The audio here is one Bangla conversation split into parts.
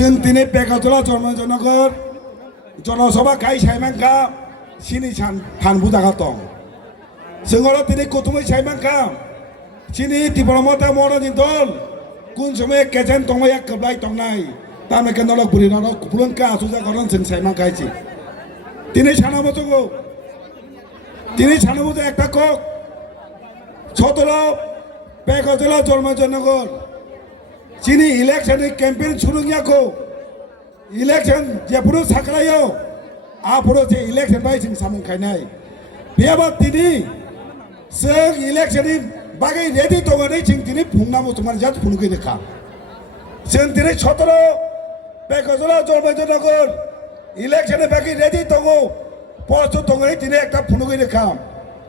তিনি পেকাতলা জনজনগর জনসভা খাই সাইমানকা সিনি ফান বুজাগা দं जोंङो তিনি কুতুमै সাইমানকা সিনি ত্রিপুরামতা মরনি দল কোন সময় কেজেন দंनाया खोबलाय दंनाय तामेके नलक बुरि नलक कुपुलनका आसुजा करन जों साइमानकायसि তিনি সানামজঙ্গো তিনি সানামজে একটা কক ছতলা পেকাতলা জন্মজনগর চিনি ইলেকশন ক্যাম্পেইন শুরুঙ্গাखौ इलेक्शन जेपुरो साख्लायो आपुरो जे इलेक्शन बाय जों सामुंखायनाय बेयाबा दिनै जों इलेक्शननि बागै रेडि दंनानै जों दिनै फुंनांगौ समार जात फुंगैनोखा जों दिनै 17 पेकातला जन्मजनगर इलेक्शननि बागै रेडि दङ पस्ट दंनानै दिनै একটা फुंगैनोखा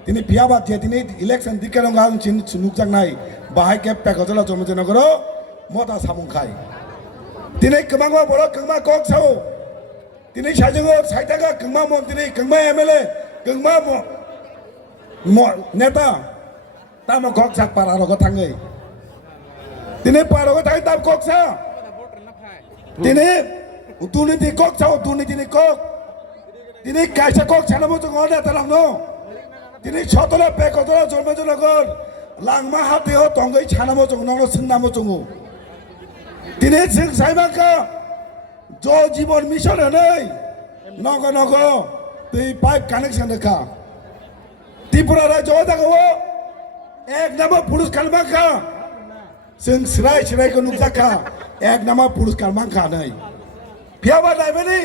दिनै बेयाबा दिनै इलेक्शन दिखारंगा आं नुजांनाय बाहायके पेकातला जन्मजनगराव मता सामुंखाय दिनै गोबां बर' गोबां कक साव दिनै साजोङो साइटागा गोबां मन्त्रि गोबां एमएलए गोबां नेता ताम कक सा पारारगो थाङै दिनै पारारगो थाङै ताम कक सा दिनै दुर्नीति कक साव दुर्नीतिनि कक दिनै कायसा कक सानाबो जों नेता लांनो दिनै 17 पेकातला जन्मजनगर लांमा हाथेयाव दंगै सानाबो जों नंगौ सोंनाबो जोङो दिनै जों साइमानका ज जीवन मिशन होनै नग नग दै पाइप कानेक्शन होखा त्रिपुरा राज्योआव दागावो एक नाम्बार पुरस्कार मानखा जों सिरायखौ नुजाखा एक नाम्बार पुरस्कार मानखा नै बेयावबा नायबायनि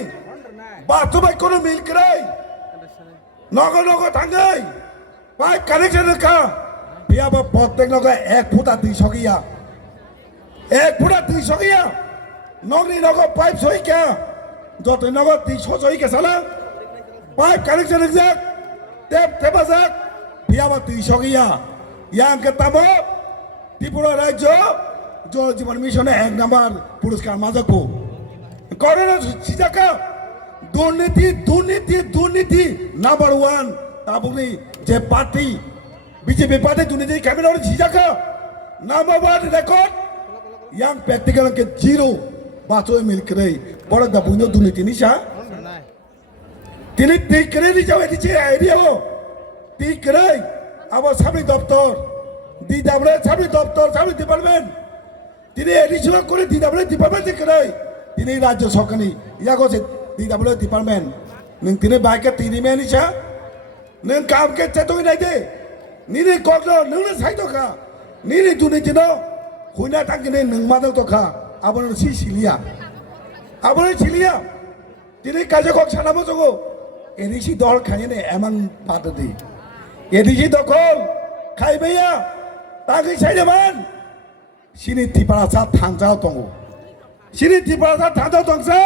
बाथुबायखौनो मिलक्रै नग नग थाङै पाइप कानेक्शन होखा बेयावबा प्रत्येक नग 1 फुटा दै सकिया एक फुटा दै सकिया नगरी नगर पाइप सहिका जत नगर दै सहिका साला पाइप कानेक्शन जाक टेप टेपाजाक बेयाबा दै सकिया यां के तब त्रिपुरा राज्य जल जीवन मिशन 1 नम्बर पुरस्कार माजाको करोना सिजाका दुर्नीति दुर्नीति दुर्नीति नम्बर 1 ताबुनि जे पार्टी बीजेपी पार्टी दुर्नीति कैबिनेट सिजाका number 1 record yang practical ke zero baso milkrai borak da bunyo duniti ni sa tini tikrai ni jaw edi che idea ho tikrai abo sabri daftar didable sabri daftar sabri department tini edition kore didable department tikrai tini rajyo sorkani yago se didable department ning tini baike tini me ni sa ning kam ke chetoi nai de nini kokno nung sai to ka nini duniti no हुइना थांगिने नंमादों तोखा आबोनो सिलिया दिनै काजकक सानाबो जोङो एदिसि दल खायने एमां पाददि एदिसि दखल खायबैया तागै साइदमान सिनि तिपासा थांजाव दङ सिनि तिपासा थांजाव दंसा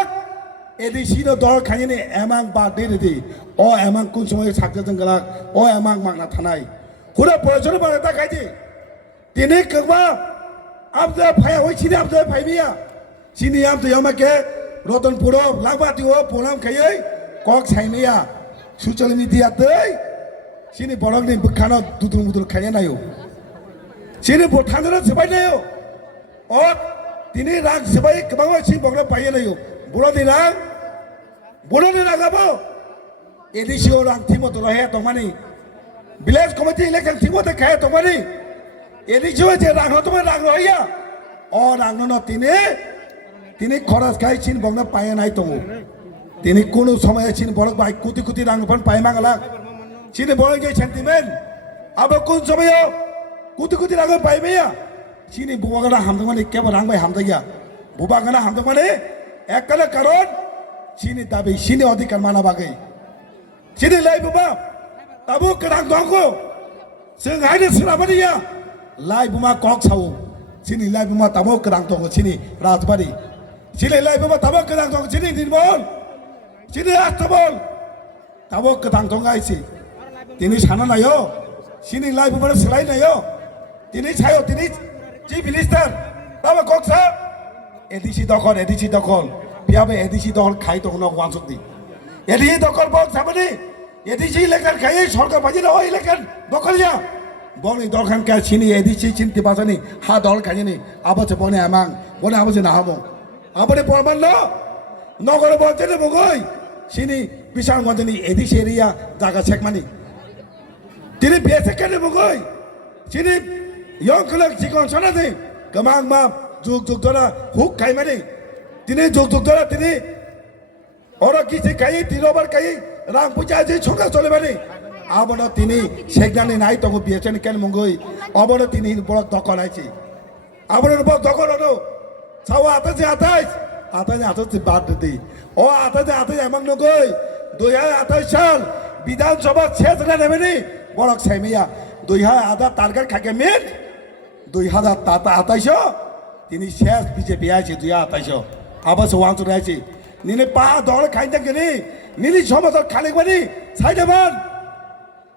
एदिसि दल खायने एमां पाददि अ एमां कुन समय साखजों गला अ एमां मांना थानाय हुरा पयसर बारता खायदि दिनै गोबा आपजे फाया होई सिनि आपजे फायबिया सिनि आपजे यामाके रतनपुर लांबातिओ पोलाम खायै कक साइनिया ससियेल मिडिया दै सिनि बरंनि बखानो दुदुं मुदुल खायै नायो सिनि बथाननो सबाय नायो अ दिनै रां सबाय गोबां सिनि बगनो पायो नायो बरनि रांआबो एडिसिओ रां थिमतो रहे दमानि विलेज कमिटि इलेक्शन थिमतो खाय दमानि एदिसो जे रां तो रां रहिया अ रां न तिनी खरच खाय सिन बंगना पाए नाय दङ तिनी कोनो समय सिन बरक बाय कोटी कोटी रां पण पाए मागला सिन बरक जे सेंटिमेंट अब कोन समय कोटी कोटी रां पाए मैया सिनि बुबागना हामदों माने केबो रां बाय हामदोया बुबागना हामदों माने एकले कारण सिनि दाबि सिनि अधिकार माना बागै सिनि लै बुबा ताबो रां दंगो जों हायनो सोलाबनिया लाइ बुमा कक साव सिनि लाइ बुमा ताबो गोदां दङ सिनि राजबारि सिनि लाइ बुमा ताबो गोदां दङ सिनि निर्मल सिनि आस्तबल ताबो गोदां दङ आइसि दिनै साना नायो सिनि लाइ बुमा सोलाय नायो दिनै सायो दिनै चिफ मिनिस्टार ताबो कक सा एडिसि दखल बियाबो एडिसि दखल खाय दङ न वानसुकनि एडिसि दखल बक साबनि एडिसि इलेक्शन खाय सरकार बाजि न इलेक्शन दखलिया बंनि दलखान का सिनि एदिसि चिन्ति बाजानि हा दल खायनि आबाचे बने आमां बने आबाचे नाहामो 아버지 볼만로 너거를 번째를 보고 신이 비상관전이 에디셰리아 자가 책만이 তিনি বেসেকেলে বগই তিনি ইয়ংকলক জিকন সনাতে গমাং মা যুগ যুগ ধরা হুক খাই মানে তিনি যুগ যুগ ধরা তিনি ওর কিছু খাই তিনবার খাই রাং পূজা যে সংখ্যা চলে মানে আবন তিনি সেখানে নাই তখন বিয়েছেন কেন মঙ্গই অবন তিনি বড় দখল আছে আবনের বড় দখল হলো ছাওয়া আতাছে আতাছে বাদ দিই ও আতাছে এমন নগই 2028 সাল বিধানসভা শেষ না নেবেনি বড় সাইমিয়া 2000 টার্গেট খাকে মিট 2028 তিনি শেষ বিজেপি আছে 2028 আবাস ওয়াংচু আছে নিনে পা দল খাইতে গেনি নিনি সমতল খালেকবানি সাইদেবান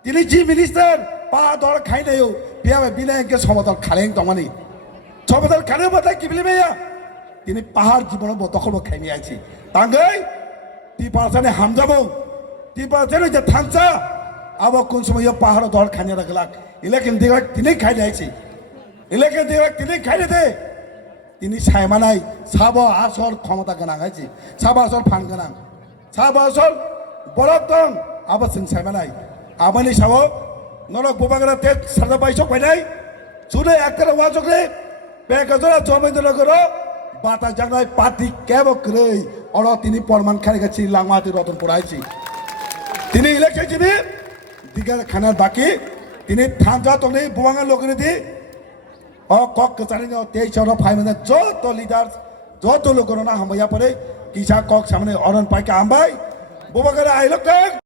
তিনি চিফ মিনিস্টার পা দল খাইনায়ও বিয়া বিনায়ককে সমতল খালেং দমানি সমতল খালে বাতাই কি বিলিবেয়া তিনি পাহাড় জীবন দখল খাইনি আছে তাঙ্গই তি পারসানে হামজাবো তি পারসানে যে থাংচা আবার কোন সময় পাহাড় দল খাইনে রাখলাক ইলেকশন দিকে তিনি খাই দিয়েছি ইলেকশন দিকে তিনি খাই দে তিনি সাইমানাই সাব আসল ক্ষমতা গোনাং আছে সাব আসল ফান গোনাং সাব আসল বড় দং আবার जों সাইমানাই আবানি সাব নরক বোবাগরা তে সারদা বাইসক ফাইনাই সুদে একটার ওয়াজকরে বেগজরা জমেন্দ্রনগর বাতা জানাই পার্টি কেবক্রই অর তিনি পরমান খাই গেছি লাংমাতি রতনপুর আইছি তিনি ইলেকশন জিবি দিগা খানার বাকি তিনি থানজা তনে বুয়াঙ্গা লোকনে দি ও কক কচারি ন তেই চর ফাইমানে যত লিডার যত লোকনা হাময়া পরে কিসা কক সামনে অরণ পাইকা আমবাই বুবাগারে আইলক